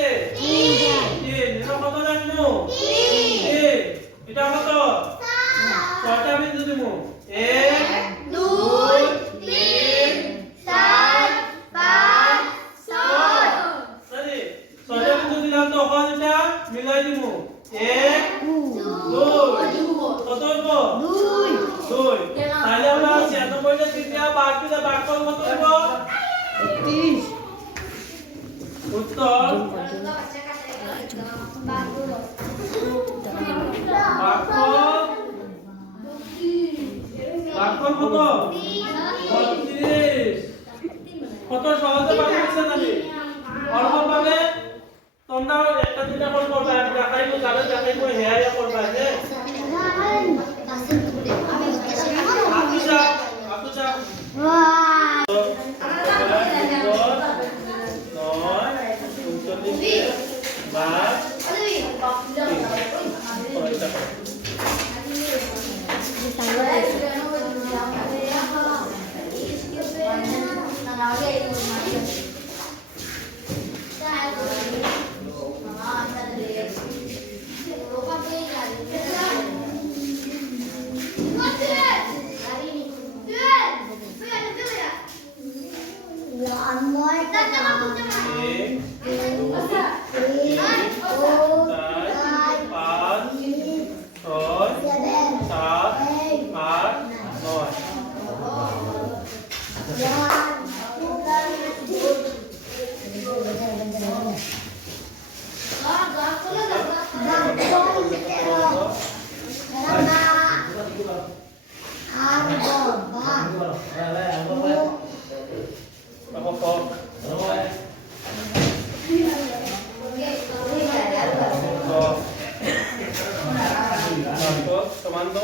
হচ্ছে 3 এটা কত রাখবো 3 এটা কত 6টা বিন্দু দিব 1 2 3 4 5 6 সরি 6টা বিন্দু দিলাম তখন এটা মিলাই দিব 1 2 কত হইব 2 তাহলে আমরা 96টা 3 দিয়া ভাগ দিলে ভাগফল কত হইব 31 উত্তর ভাগফল কত 32 কত সহজে পাচ্ছেন আমি অল্প পাবে তোমরা একটা দুটা করে করবে আর দেখাইবো যাবে দেখাইবো হেয়া করবে হ্যাঁ আপুজা tomando,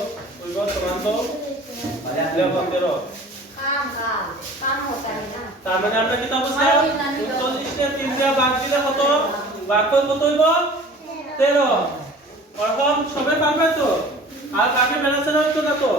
তার মানে আমরা কি বুঝলাম 39 টা 3 দিয়া ভাগ দিলে কত ভাগফল কত হইব 13 অর্থাৎ সবাই পারবে তো আর কাকে মেলাছে না তো